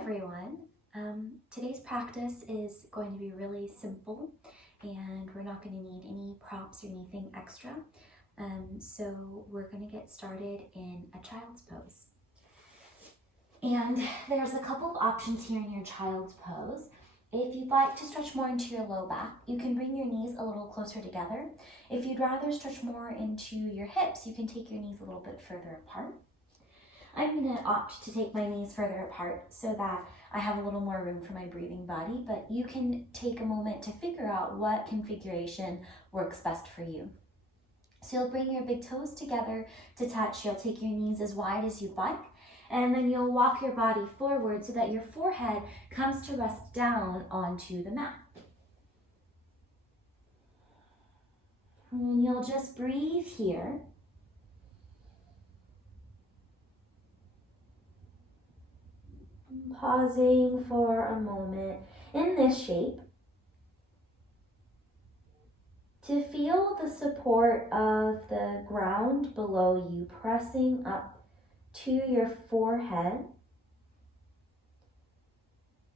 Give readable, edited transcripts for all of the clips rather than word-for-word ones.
everyone. Today's practice is going to be really simple and we're not going to need any props or anything extra. So we're going to get started in a child's pose. And there's a couple of options here in your child's pose. If you'd like to stretch more into your low back, you can bring your knees a little closer together. If you'd rather stretch more into your hips, you can take your knees a little bit further apart. I'm going to opt to take my knees further apart so that I have a little more room for my breathing body, but you can take a moment to figure out what configuration works best for you. So you'll bring your big toes together to touch. You'll take your knees as wide as you'd like, and then you'll walk your body forward so that your forehead comes to rest down onto the mat. And you'll just breathe here. Pausing for a moment in this shape to feel the support of the ground below you pressing up to your forehead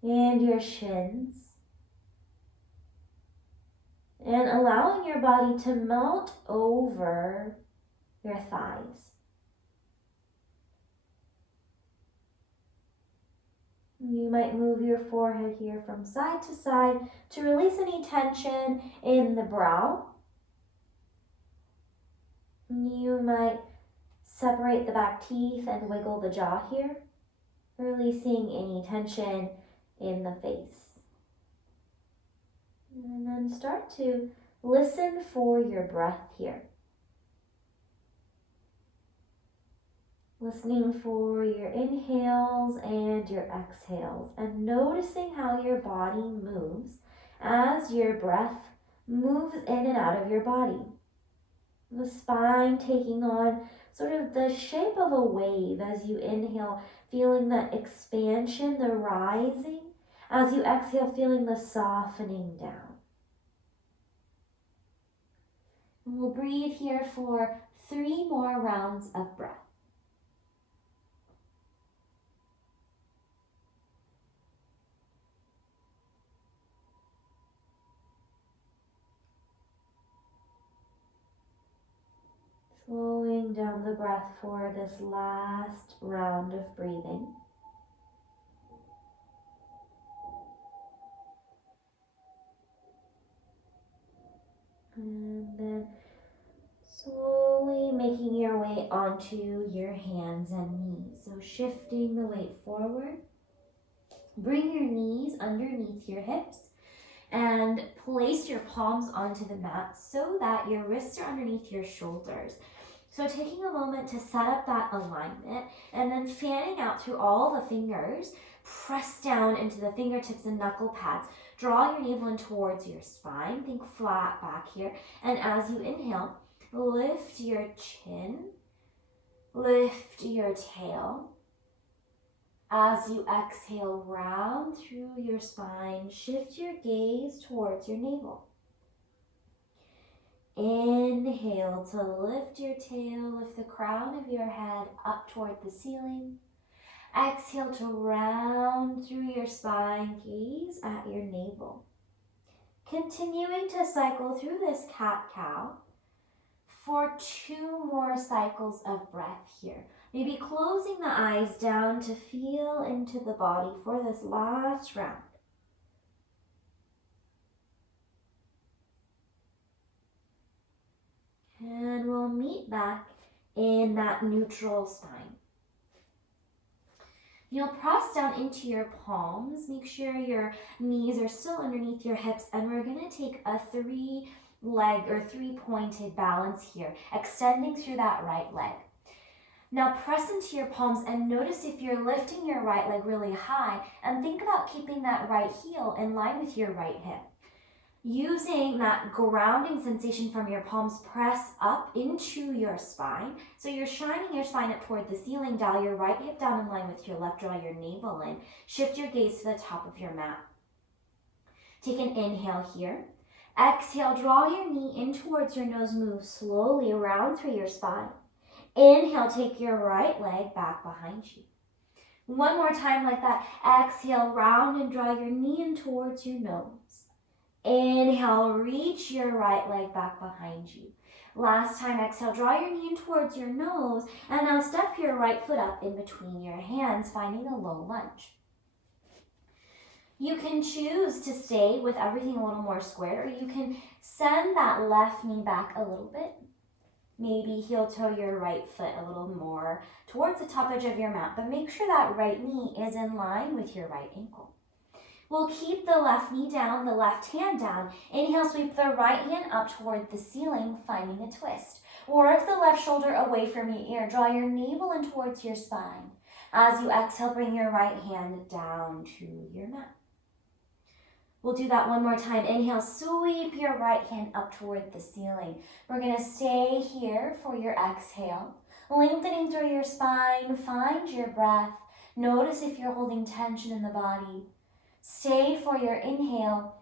and your shins, and allowing your body to melt over your thighs. You might move your forehead here from side to side to release any tension in the brow. You might separate the back teeth and wiggle the jaw here, releasing any tension in the face. And then start to listen for your breath here. Listening for your inhales and your exhales, and noticing how your body moves as your breath moves in and out of your body. The spine taking on sort of the shape of a wave as you inhale, feeling that expansion, the rising. As you exhale, feeling the softening down. And we'll breathe here for 3 more rounds of breath. Slowing down the breath for this last round of breathing. And then slowly making your way onto your hands and knees. So shifting the weight forward. Bring your knees underneath your hips and place your palms onto the mat so that your wrists are underneath your shoulders. So taking a moment to set up that alignment and then fanning out through all the fingers, press down into the fingertips and knuckle pads. Draw your navel in towards your spine. Think flat back here. And as you inhale, lift your chin, lift your tail. As you exhale, round through your spine, shift your gaze towards your navel. Inhale to lift your tail, lift the crown of your head up toward the ceiling. Exhale to round through your spine, gaze at your navel. Continuing to cycle through this cat-cow for 2 more cycles of breath here. Maybe closing the eyes down to feel into the body for this last round. And we'll meet back in that neutral spine. You'll press down into your palms. Make sure your knees are still underneath your hips. And we're going to take a 3-leg or 3-pointed balance here, extending through that right leg. Now press into your palms and notice if you're lifting your right leg really high, and think about keeping that right heel in line with your right hip. Using that grounding sensation from your palms, press up into your spine. So you're shining your spine up toward the ceiling. Dial your right hip down in line with your left. Draw your navel in. Shift your gaze to the top of your mat. Take an inhale here. Exhale, draw your knee in towards your nose. Move slowly around through your spine. Inhale, take your right leg back behind you. One more time like that. Exhale, round and draw your knee in towards your nose. Inhale, reach your right leg back behind you. Last time, exhale, draw your knee in towards your nose, and now step your right foot up in between your hands, finding a low lunge. You can choose to stay with everything a little more square, or you can send that left knee back a little bit. Maybe heel toe your right foot a little more towards the top edge of your mat, but make sure that right knee is in line with your right ankle. We'll keep the left knee down, the left hand down. Inhale, sweep the right hand up toward the ceiling, finding a twist. Work the left shoulder away from your ear. Draw your navel in towards your spine. As you exhale, bring your right hand down to your mat. We'll do that one more time. Inhale, sweep your right hand up toward the ceiling. We're going to stay here for your exhale. Lengthening through your spine, find your breath. Notice if you're holding tension in the body. Stay for your inhale.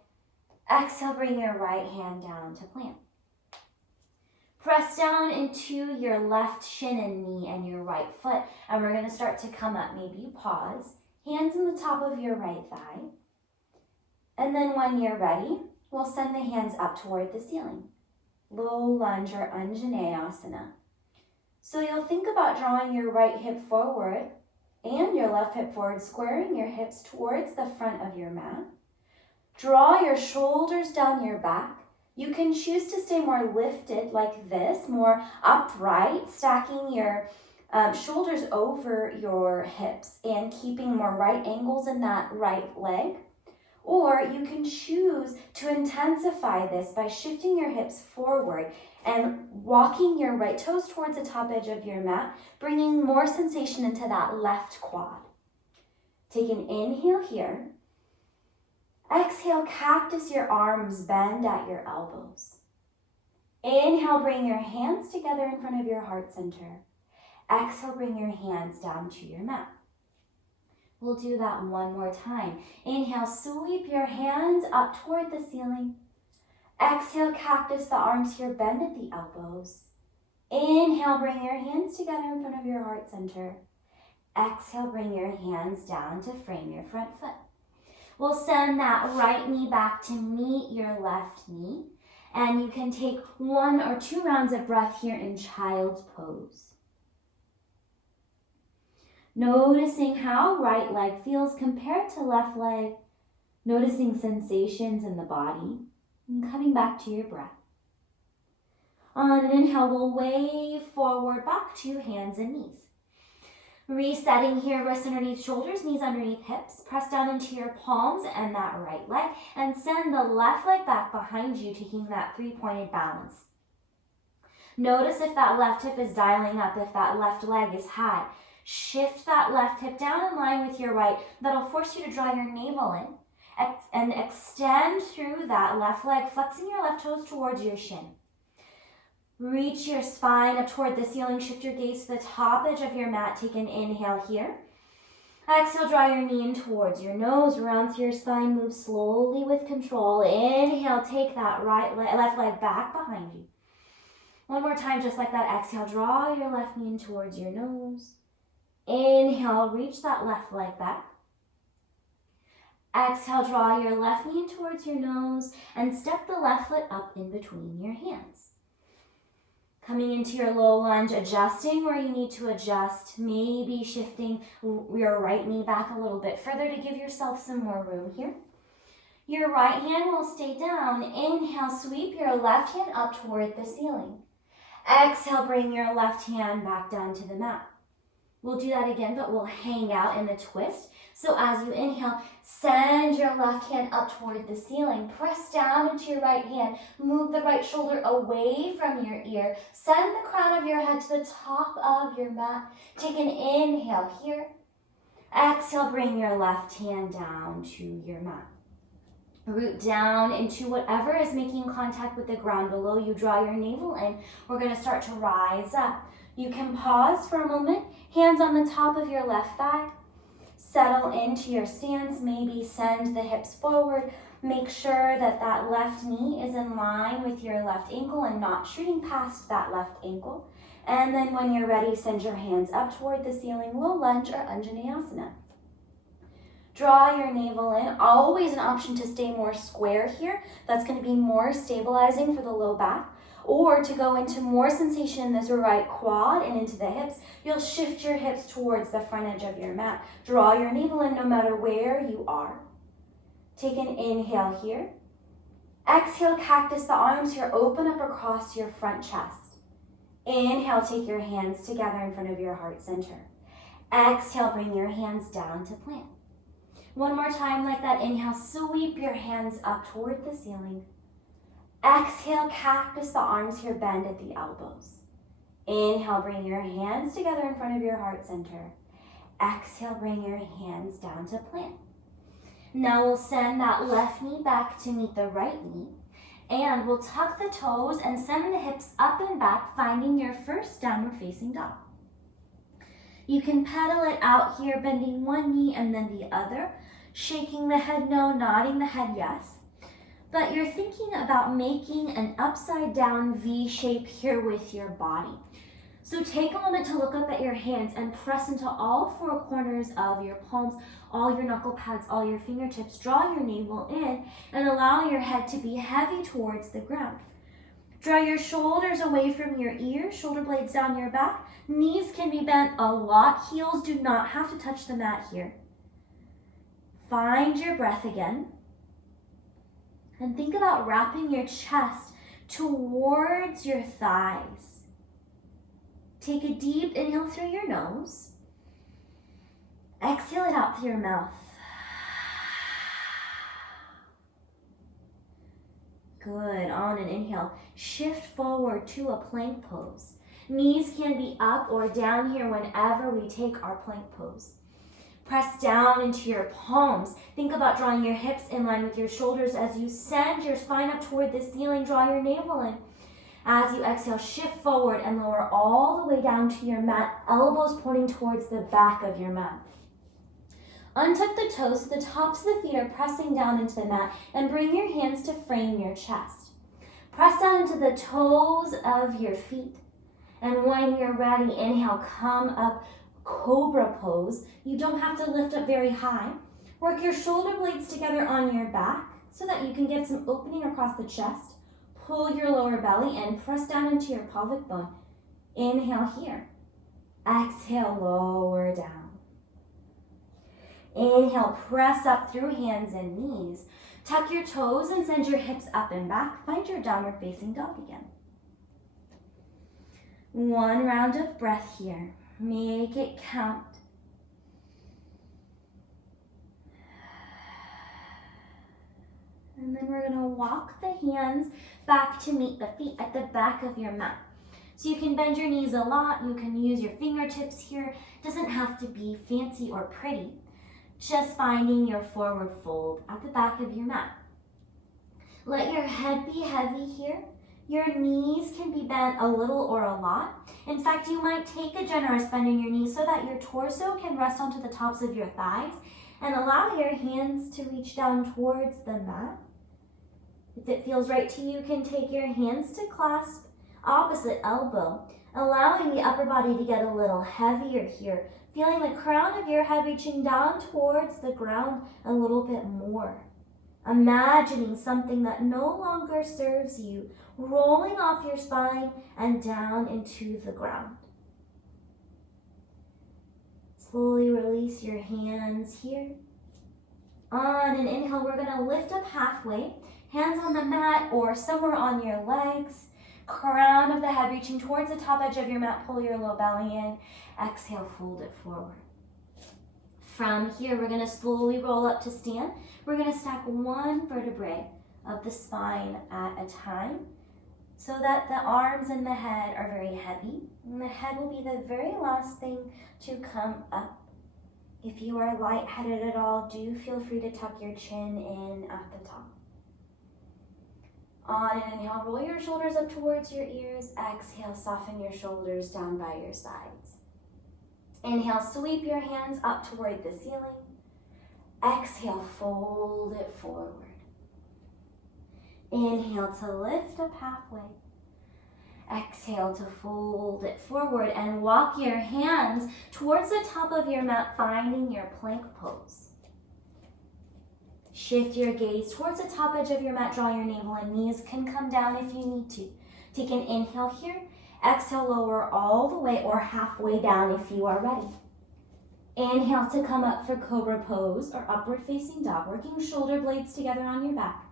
Exhale, bring your right hand down to plant. Press down into your left shin and knee and your right foot. And we're going to start to come up. Maybe you pause. Hands on the top of your right thigh. And then when you're ready, we'll send the hands up toward the ceiling. Low lunge or Anjaneyasana. So you'll think about drawing your right hip forward and your left hip forward, squaring your hips towards the front of your mat. Draw your shoulders down your back. You can choose to stay more lifted like this, more upright, stacking your shoulders over your hips and keeping more right angles in that right leg. Or you can choose to intensify this by shifting your hips forward and walking your right toes towards the top edge of your mat, bringing more sensation into that left quad. Take an inhale here. Exhale, cactus your arms, bend at your elbows. Inhale, bring your hands together in front of your heart center. Exhale, bring your hands down to your mat. We'll do that one more time. Inhale, sweep your hands up toward the ceiling. Exhale, cactus the arms here, bend at the elbows. Inhale, bring your hands together in front of your heart center. Exhale, bring your hands down to frame your front foot. We'll send that right knee back to meet your left knee. And you can take 1 or 2 rounds of breath here in child's pose. Noticing how right leg feels compared to left leg. Noticing sensations in the body. And coming back to your breath. On an inhale, we'll wave forward back to hands and knees. Resetting here, wrists underneath shoulders, knees underneath hips. Press down into your palms and that right leg. And send the left leg back behind you, taking that 3-pointed balance. Notice if that left hip is dialing up, if that left leg is high. Shift that left hip down in line with your right. That'll force you to draw your navel in. And extend through that left leg, flexing your left toes towards your shin. Reach your spine up toward the ceiling. Shift your gaze to the top edge of your mat. Take an inhale here. Exhale, draw your knee in towards your nose. Round through your spine. Move slowly with control. Inhale, take that left leg back behind you. One more time, just like that. Exhale, draw your left knee in towards your nose. Inhale, reach that left leg back. Exhale, draw your left knee in towards your nose and step the left foot up in between your hands. Coming into your low lunge, adjusting where you need to adjust, maybe shifting your right knee back a little bit further to give yourself some more room here. Your right hand will stay down. Inhale, sweep your left hand up toward the ceiling. Exhale, bring your left hand back down to the mat. We'll do that again, but we'll hang out in the twist. So as you inhale, send your left hand up toward the ceiling. Press down into your right hand. Move the right shoulder away from your ear. Send the crown of your head to the top of your mat. Take an inhale here. Exhale, bring your left hand down to your mat. Root down into whatever is making contact with the ground below you. Draw your navel in. We're going to start to rise up. You can pause for a moment. Hands on the top of your left thigh. Settle into your stance. Maybe send the hips forward. Make sure that that left knee is in line with your left ankle and not shooting past that left ankle. And then when you're ready, send your hands up toward the ceiling, low lunge or Anjaneyasana. Draw your navel in. Always an option to stay more square here. That's going to be more stabilizing for the low back. Or to go into more sensation in this right quad and into the hips, you'll shift your hips towards the front edge of your mat. Draw your navel in no matter where you are. Take an inhale here. Exhale, cactus the arms here. Open up across your front chest. Inhale, take your hands together in front of your heart center. Exhale, bring your hands down to plant. One more time like that. Inhale, sweep your hands up toward the ceiling. Exhale, cactus the arms here, bend at the elbows. Inhale, bring your hands together in front of your heart center. Exhale, bring your hands down to plant. Now we'll send that left knee back to meet the right knee. And we'll tuck the toes and send the hips up and back, finding your first downward facing dog. You can pedal it out here, bending one knee and then the other, shaking the head no, nodding the head yes. But you're thinking about making an upside down V shape here with your body. So take a moment to look up at your hands and press into all four corners of your palms, all your knuckle pads, all your fingertips. Draw your navel in and allow your head to be heavy towards the ground. Draw your shoulders away from your ears, shoulder blades down your back. Knees can be bent a lot. Heels do not have to touch the mat here. Find your breath again. And think about wrapping your chest towards your thighs. Take a deep inhale through your nose. Exhale it out through your mouth. Good. On an inhale, shift forward to a plank pose. Knees can be up or down here whenever we take our plank pose. Press down into your palms. Think about drawing your hips in line with your shoulders as you send your spine up toward the ceiling. Draw your navel in. As you exhale, shift forward and lower all the way down to your mat, elbows pointing towards the back of your mat. Untuck the toes so the tops of the feet are pressing down into the mat, and bring your hands to frame your chest. Press down into the toes of your feet. And when you're ready, inhale, come up, cobra pose. You don't have to lift up very high. Work your shoulder blades together on your back so that you can get some opening across the chest. Pull your lower belly in, press down into your pelvic bone. Inhale here. Exhale, lower down. Inhale, press up through hands and knees. Tuck your toes and send your hips up and back. Find your downward facing dog again. One round of breath here. Make it count. And then we're going to walk the hands back to meet the feet at the back of your mat. So you can bend your knees a lot. You can use your fingertips here. It doesn't have to be fancy or pretty. Just finding your forward fold at the back of your mat. Let your head be heavy here. Your knees can be bent a little or a lot. In fact, you might take a generous bend in your knees so that your torso can rest onto the tops of your thighs and allow your hands to reach down towards the mat. If it feels right to you, you can take your hands to clasp opposite elbow, allowing the upper body to get a little heavier here, feeling the crown of your head reaching down towards the ground a little bit more. Imagining something that no longer serves you, rolling off your spine and down into the ground. Slowly release your hands here. On an inhale, we're going to lift up halfway, hands on the mat or somewhere on your legs. Crown of the head reaching towards the top edge of your mat. Pull your low belly in. Exhale, fold it forward. From here, we're going to slowly roll up to stand. We're going to stack one vertebrae of the spine at a time so that the arms and the head are very heavy. And the head will be the very last thing to come up. If you are lightheaded at all, do feel free to tuck your chin in at the top. On an inhale, roll your shoulders up towards your ears. Exhale, soften your shoulders down by your sides. Inhale, sweep your hands up toward the ceiling. Exhale, fold it forward. Inhale to lift up halfway. Exhale to fold it forward and walk your hands towards the top of your mat, finding your plank pose. Shift your gaze towards the top edge of your mat. Draw your navel and knees can come down if you need to. Take an inhale here. Exhale, lower all the way or halfway down if you are ready. Inhale to come up for cobra pose or upward facing dog, working shoulder blades together on your back.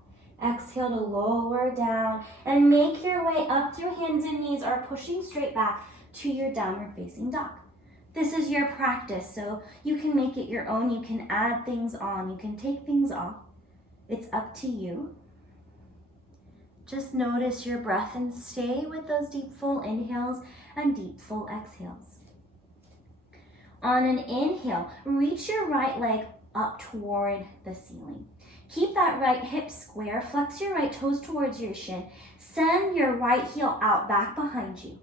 Exhale to lower down and make your way up through hands and knees or pushing straight back to your downward facing dog. This is your practice, so you can make it your own. You can add things on. You can take things off. It's up to you. Just notice your breath and stay with those deep full inhales and deep full exhales. On an inhale, reach your right leg up toward the ceiling. Keep that right hip square. Flex your right toes towards your shin. Send your right heel out back behind you.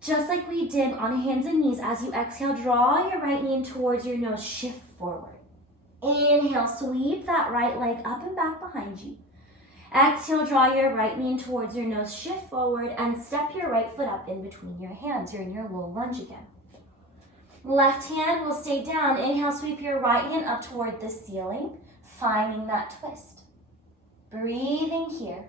Just like we did on hands and knees, as you exhale, draw your right knee in towards your nose, shift forward. Inhale, sweep that right leg up and back behind you. Exhale, draw your right knee in towards your nose, shift forward, and step your right foot up in between your hands. You're in your low lunge again. Left hand will stay down. Inhale, sweep your right hand up toward the ceiling, finding that twist. Breathing here.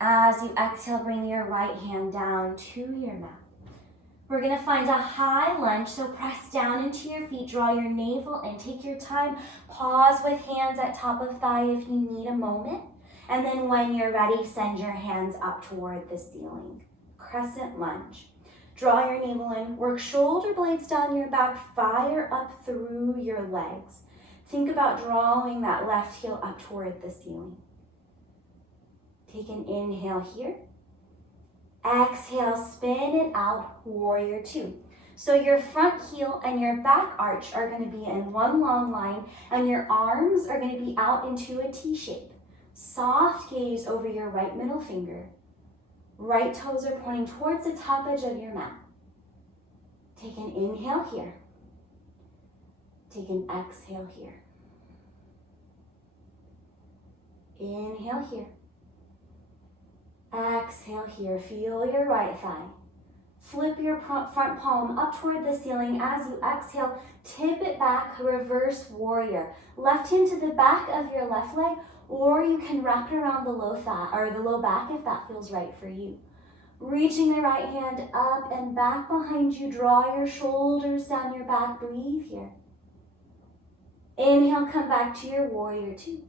As you exhale, bring your right hand down to your mat. We're going to find a high lunge, so press down into your feet, draw your navel in, take your time, pause with hands at top of thigh if you need a moment, and then when you're ready, send your hands up toward the ceiling. Crescent lunge. Draw your navel in, work shoulder blades down your back, fire up through your legs. Think about drawing that left heel up toward the ceiling. Take an inhale here. Exhale, spin it out, warrior two. So your front heel and your back arch are going to be in one long line, and your arms are going to be out into a T shape. Soft gaze over your right middle finger. Right toes are pointing towards the top edge of your mat. Take an inhale here. Take an exhale here. Inhale here. Exhale here. Feel your right thigh. Flip your front palm up toward the ceiling. As you exhale, tip it back, reverse warrior. Left hand to the back of your left leg, or you can wrap it around the low thigh or the low back if that feels right for you. Reaching the right hand up and back behind you. Draw your shoulders down your back. Breathe here. Inhale, come back to your warrior two.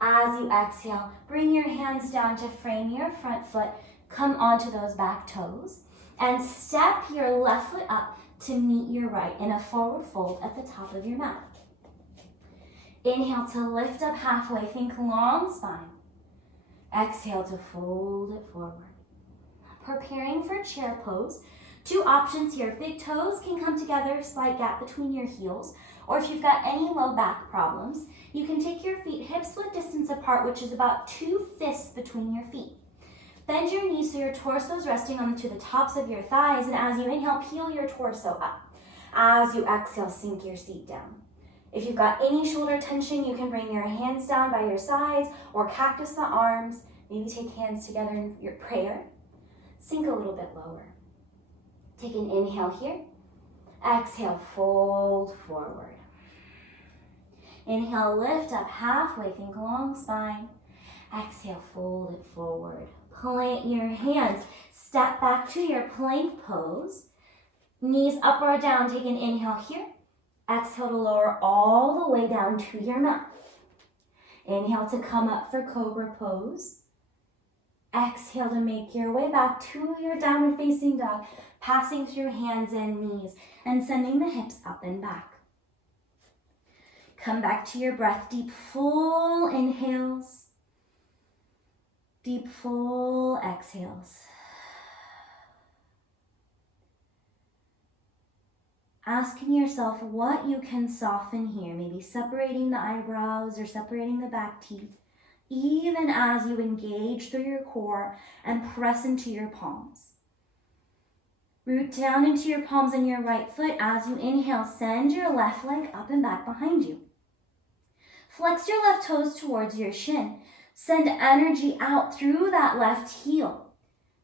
As you exhale, bring your hands down to frame your front foot. Come onto those back toes and step your left foot up to meet your right in a forward fold at the top of your mat. Inhale to lift up halfway. Think long spine. Exhale to fold it forward. Preparing for chair pose. Two options here. Big toes can come together, slight gap between your heels. Or if you've got any low back problems, you can take your feet hips width distance apart, which is about 2 fists between your feet. Bend your knees so your torso is resting onto the tops of your thighs, and as you inhale, peel your torso up. As you exhale, sink your seat down. If you've got any shoulder tension, you can bring your hands down by your sides or cactus the arms. Maybe take hands together in your prayer. Sink a little bit lower. Take an inhale here. Exhale, fold forward. Inhale, lift up halfway, think long spine. Exhale, fold it forward. Plant your hands, step back to your plank pose. Knees up or down, take an inhale here. Exhale to lower all the way down to your mat. Inhale to come up for cobra pose. Exhale to make your way back to your downward facing dog, passing through hands and knees and sending the hips up and back. Come back to your breath, deep full inhales, deep full exhales. Asking yourself what you can soften here, maybe separating the eyebrows or separating the back teeth, even as you engage through your core and press into your palms. Root down into your palms and your right foot. As you inhale, send your left leg up and back behind you. Flex your left toes towards your shin. Send energy out through that left heel.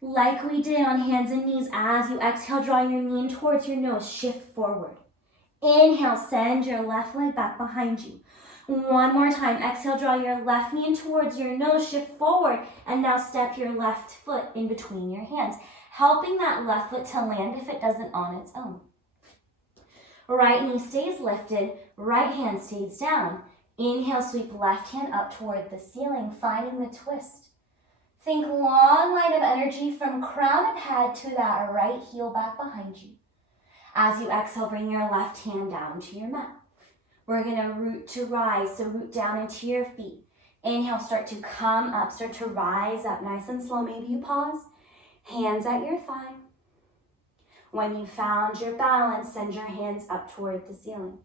Like we did on hands and knees, as you exhale, draw your knee in towards your nose, shift forward. Inhale, send your left leg back behind you. One more time, exhale, draw your left knee in towards your nose, shift forward, and now step your left foot in between your hands, helping that left foot to land if it doesn't on its own. Right knee stays lifted, right hand stays down. Inhale, sweep left hand up toward the ceiling, finding the twist. Think long line of energy from crown of head to that right heel back behind you. As you exhale, bring your left hand down to your mat. We're going to root to rise, so root down into your feet. Inhale, start to come up, start to rise up nice and slow. Maybe you pause, hands at your thigh. When you found your balance, send your hands up toward the ceiling.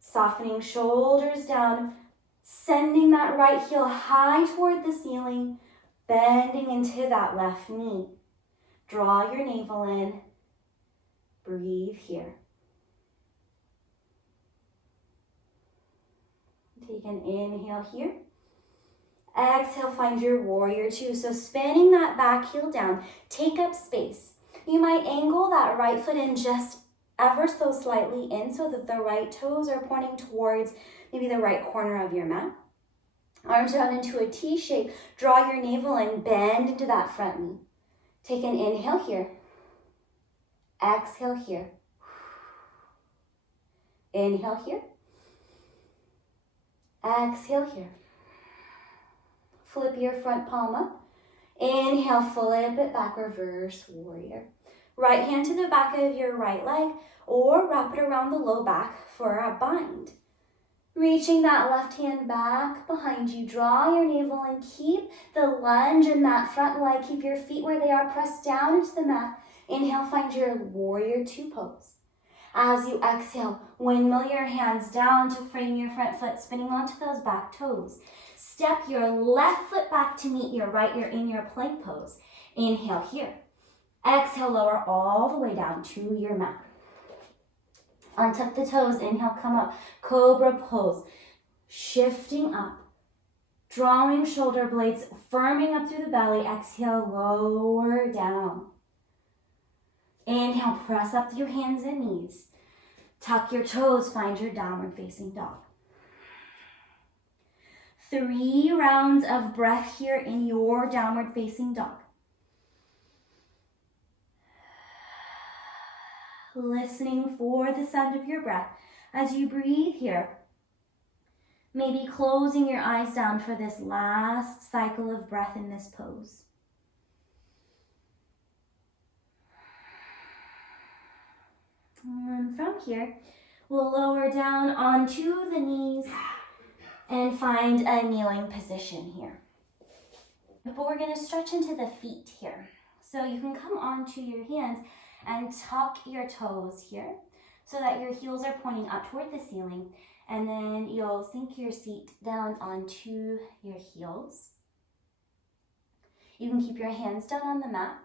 Softening shoulders down, sending that right heel high toward the ceiling, bending into that left knee. Draw your navel in. Breathe here. Take an inhale here. Exhale, find your warrior two. So spinning that back heel down, take up space. You might angle that right foot in just ever so slightly in so that the right toes are pointing towards maybe the right corner of your mat. Arms down into a T shape. Draw your navel in, bend into that front knee. Take an inhale here. Exhale here. Inhale here. Exhale here. Flip your front palm up. Inhale, flip it back, reverse warrior. Right hand to the back of your right leg or wrap it around the low back for a bind. Reaching that left hand back behind you, draw your navel and keep the lunge in that front leg. Keep your feet where they are, pressed down into the mat. Inhale, find your warrior two pose. As you exhale, windmill your hands down to frame your front foot, spinning onto those back toes. Step your left foot back to meet your right. You're in your plank pose. Inhale here. Exhale, lower all the way down to your mat. Untuck the toes. Inhale, come up. Cobra pose. Shifting up. Drawing shoulder blades, firming up through the belly. Exhale, lower down. Inhale, press up through hands and knees. Tuck your toes, find your downward facing dog. 3 rounds of breath here in your downward facing dog. Listening for the sound of your breath as you breathe here. Maybe closing your eyes down for this last cycle of breath in this pose. And from here, we'll lower down onto the knees and find a kneeling position here. But we're going to stretch into the feet here. So you can come onto your hands and tuck your toes here so that your heels are pointing up toward the ceiling. And then you'll sink your seat down onto your heels. You can keep your hands down on the mat,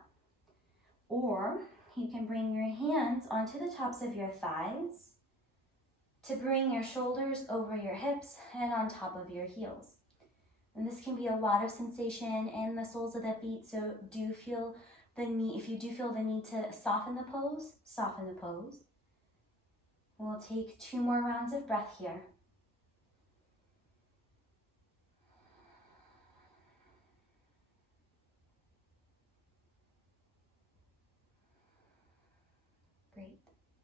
or you can bring your hands onto the tops of your thighs to bring your shoulders over your hips and on top of your heels. And this can be a lot of sensation in the soles of the feet, so if you do feel the need to soften the pose, soften the pose. We'll take 2 more rounds of breath here. Great.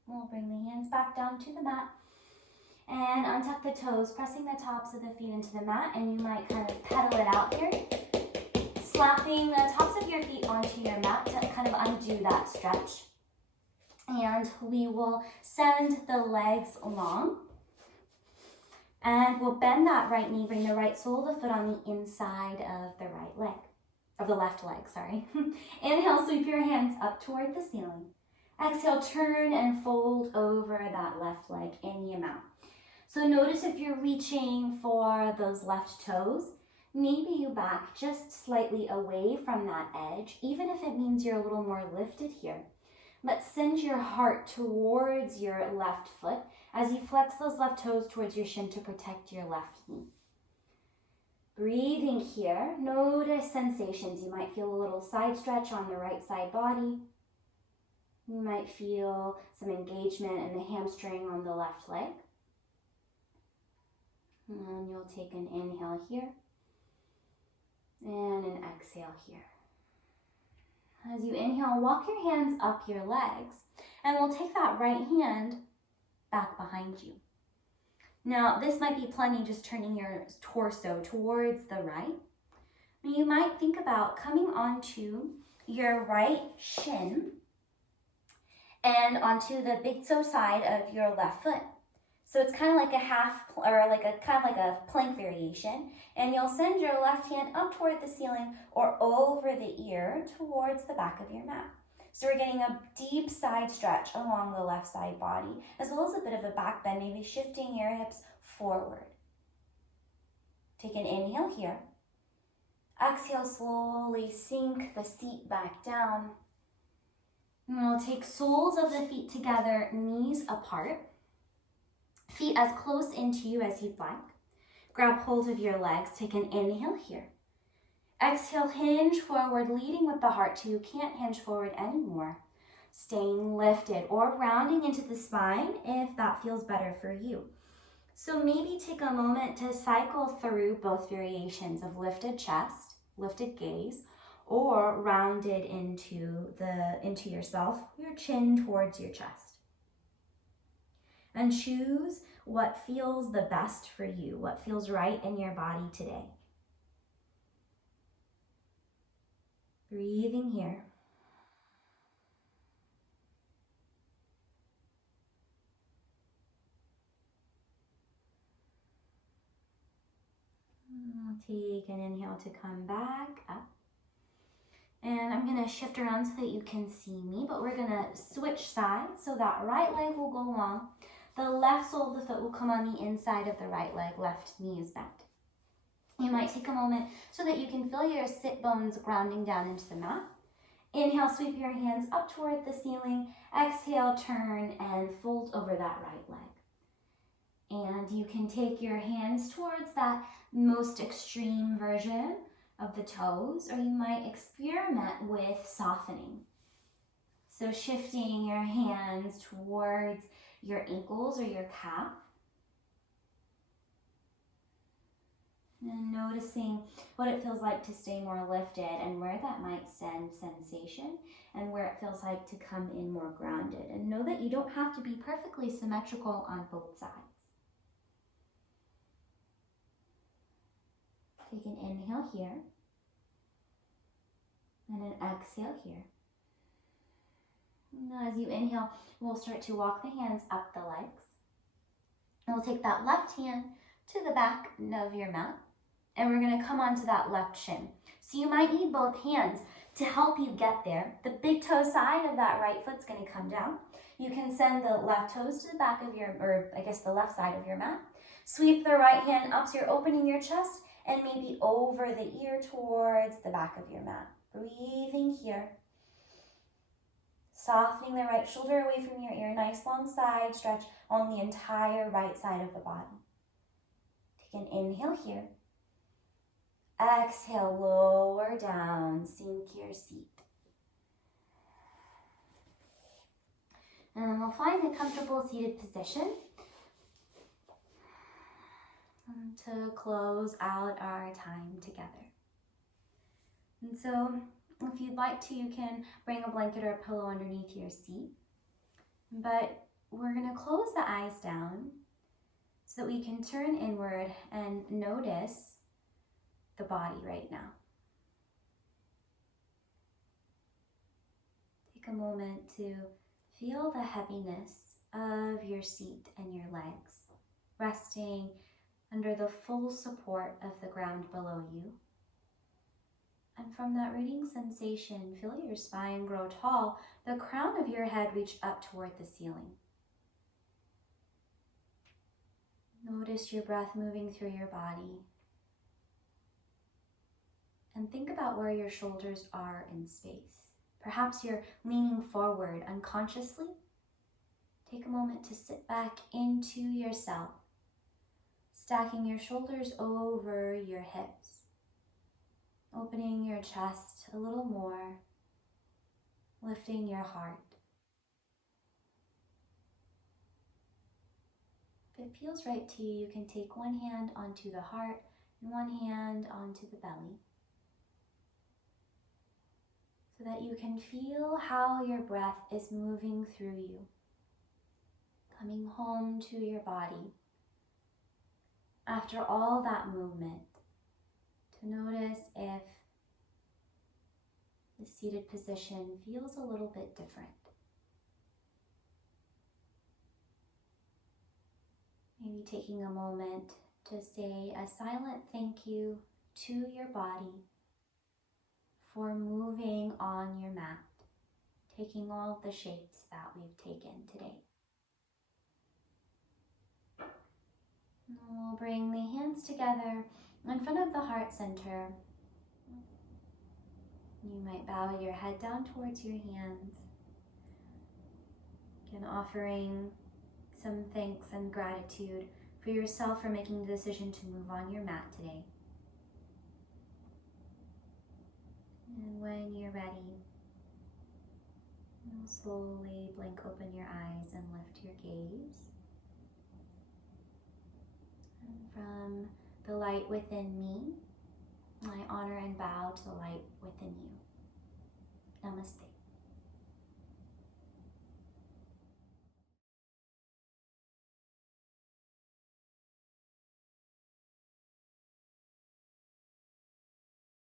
We'll bring the hands back down to the mat and untuck the toes, pressing the tops of the feet into the mat, and you might kind of pedal it out here, slapping the tops of your feet onto your mat to kind of undo that stretch. And we will send the legs along, and we'll bend that right knee, bring the right sole of the foot on the inside of the right leg, of the left leg, sorry. Inhale, sweep your hands up toward the ceiling. Exhale, turn and fold over that left leg any amount. So notice if you're reaching for those left toes, maybe you back just slightly away from that edge, even if it means you're a little more lifted here. But send your heart towards your left foot as you flex those left toes towards your shin to protect your left knee. Breathing here, notice sensations. You might feel a little side stretch on the right side body. You might feel some engagement in the hamstring on the left leg. And you'll take an inhale here and an exhale here. As you inhale, walk your hands up your legs, and we'll take that right hand back behind you. Now, this might be plenty, just turning your torso towards the right. You might think about coming onto your right shin and onto the big toe side of your left foot. So it's kind of like a half, or like a kind of like a plank variation. And you'll send your left hand up toward the ceiling or over the ear towards the back of your mat. So we're getting a deep side stretch along the left side body, as well as a bit of a back bend, maybe shifting your hips forward. Take an inhale here. Exhale, slowly sink the seat back down. And we'll take soles of the feet together, knees apart. Feet as close into you as you'd like. Grab hold of your legs. Take an inhale here. Exhale, hinge forward, leading with the heart till you can't hinge forward anymore. Staying lifted or rounding into the spine if that feels better for you. So maybe take a moment to cycle through both variations of lifted chest, lifted gaze, or rounded into yourself, your chin towards your chest. And choose what feels the best for you, what feels right in your body today. Breathing here. I'll take an inhale to come back up. And I'm going to shift around so that you can see me, but we're going to switch sides. So that right leg will go long. The left sole of the foot will come on the inside of the right leg. Left knee is bent. You might take a moment so that you can feel your sit bones grounding down into the mat. Inhale, sweep your hands up toward the ceiling. Exhale, turn and fold over that right leg. And you can take your hands towards that most extreme version of the toes, or you might experiment with softening. So shifting your hands towards your ankles or your calf. And noticing what it feels like to stay more lifted and where that might send sensation and where it feels like to come in more grounded. And know that you don't have to be perfectly symmetrical on both sides. Take an inhale here and an exhale here. Now as you inhale, we'll start to walk the hands up the legs. And we'll take that left hand to the back of your mat. And we're going to come onto that left shin. So you might need both hands to help you get there. The big toe side of that right foot's going to come down. You can send the left toes to the back of the left side of your mat. Sweep the right hand up so you're opening your chest and maybe over the ear towards the back of your mat. Breathing here. Softening the right shoulder away from your ear. Nice long side stretch on the entire right side of the body. Take an inhale here. Exhale, lower down, sink your seat. And we'll find a comfortable seated position to close out our time together. And so, if you'd like to, you can bring a blanket or a pillow underneath your seat. But we're going to close the eyes down so that we can turn inward and notice the body right now. Take a moment to feel the heaviness of your seat and your legs, resting under the full support of the ground below you. And from that rooting sensation, feel your spine grow tall, the crown of your head reach up toward the ceiling. Notice your breath moving through your body. And think about where your shoulders are in space. Perhaps you're leaning forward unconsciously. Take a moment to sit back into yourself. Stacking your shoulders over your hips, opening your chest a little more, lifting your heart. If it feels right to you, you can take one hand onto the heart and one hand onto the belly, so that you can feel how your breath is moving through you, coming home to your body. After all that movement, to notice if the seated position feels a little bit different. Maybe taking a moment to say a silent thank you to your body for moving on your mat, taking all of the shapes that we've taken today. And we'll bring the hands together in front of the heart center. You might bow your head down towards your hands, again offering some thanks and gratitude for yourself for making the decision to move on your mat today. And when you're ready, you'll slowly blink open your eyes and lift your gaze. And from the light within me, I honor and bow to the light within you. Namaste.